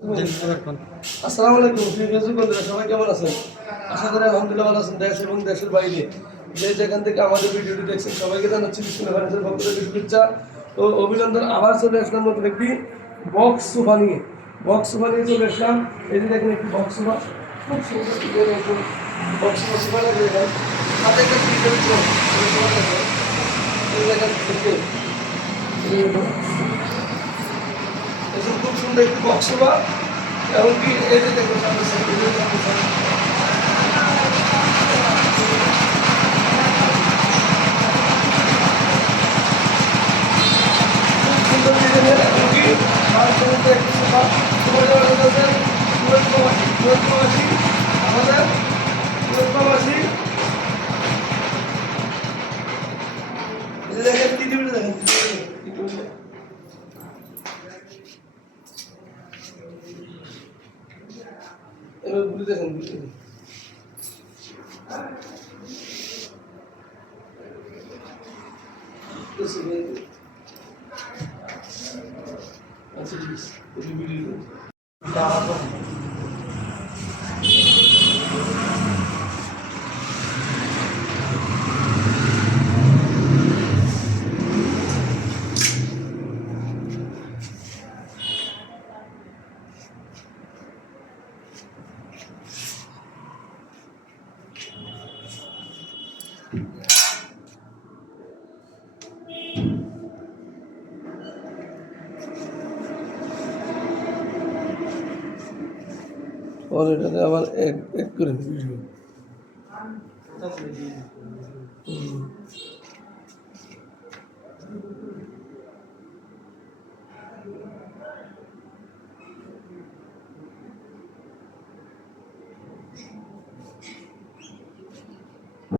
আসসালামু আলাইকুম ফেসবুক বন্ধুরা, সবাই কেমন আছেন? আশা করি আলহামদুলিল্লাহ ভালো আছেন। দেশ এবং দেশের বাইরে যে যেখান থেকে আমাদের ভিডিওটি দেখছেন সবাইকে জানাচ্ছি বিসমিল্লাহির পক্ষ থেকে শুভেচ্ছা ও অভিনন্দন। আবার চলে আসলাম নতুন একটি বক্স সোফা নিয়ে। চলে আসলাম। এই যে দেখেন একটি বক্স সোফা, খুব সুন্দর বক্স সোফা লাগে। এখানে হাতে একটা ফ্রিজের খুব সুন্দর একটি বক্স সোফা। এমনকি এই যে দেখুন সুন্দর ডিজাইনের, এমনকি একটি সোফা আমাদের প্রবাসী দেখেন টিভিটা দেখেন এবার ঘুরে দেখেন আচ্ছা ঠিক আছে। और এটাতে আবার এড করে দিবি।